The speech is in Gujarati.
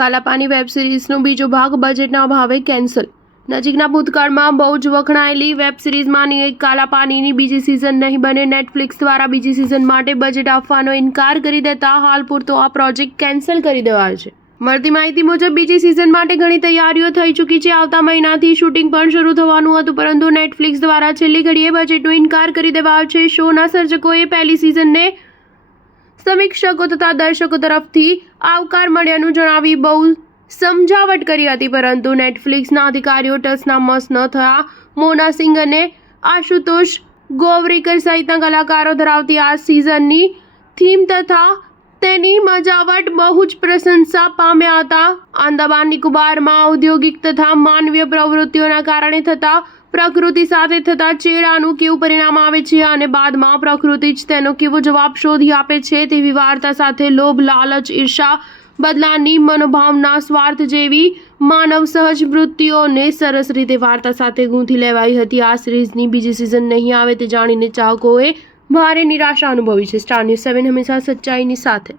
કાલાપાની વેબ સિરીઝનો બીજો ભાગ બજેટના અભાવે કેન્સલ. નજીકના ભૂતકાળમાં બહુ જ વખણાયેલી વેબ સિરીઝમાંની એક કાલાપાનીની બીજી સિઝન નહીં બને. નેટફ્લિક્સ દ્વારા બીજી સિઝન માટે બજેટ આપવાનો ઇનકાર કરી દેતા હાલ પૂરતો આ પ્રોજેક્ટ કેન્સલ કરી દેવાયો છે. મળતી માહિતી મુજબ બીજી સિઝન માટે ઘણી તૈયારીઓ થઈ ચૂકી છે. આવતા મહિનાથી શૂટિંગ પણ શરૂ થવાનું હતું, પરંતુ નેટફ્લિક્સ દ્વારા છેલ્લી ઘડીએ બજેટનો ઇનકાર કરી દેવાયો છે. શોના સર્જકોએ પહેલી સિઝનને સમીક્ષકો તથા દર્શકો તરફથી આવકાર મળ્યાનું જણાવી બહુ સમજાવટ કરી હતી, પરંતુ નેટફ્લિક્સના અધિકારીઓ ટસના મસ ન થયા. મોના સિંઘ અને આશુતોષ ગોવરીકર સહિતના કલાકારો ધરાવતી આ સિઝનની થીમ તથા તેની મજાવટ બહુ જ પ્રશંસા પામ્યા હતા. આંદામાન નિકોબારમાં ઔદ્યોગિક તથા માનવીય પ્રવૃત્તિઓના કારણે થતા પ્રકૃતિ સાથે થતા ચેડાનું કેવું પરિણામ આવે છે અને બાદમાં પ્રકૃતિ જ તેનો કેવો જવાબ શોધી આપે છે તેવી વાર્તા સાથે લોભ, લાલચ, ઈર્ષા, બદલાની મનોભાવના, સ્વાર્થ જેવી માનવ સહજ વૃત્તિઓને સરસ રીતે વાર્તા સાથે ગૂંથી લેવાઈ હતી. આ સિરીઝની બીજી સિઝન નહીં આવે તે જાણીને ચાહકોએ ભારે નિરાશા અનુભવી છે. સ્ટાર ન્યૂઝ 7 હંમેશા સચ્ચાઈની સાથે.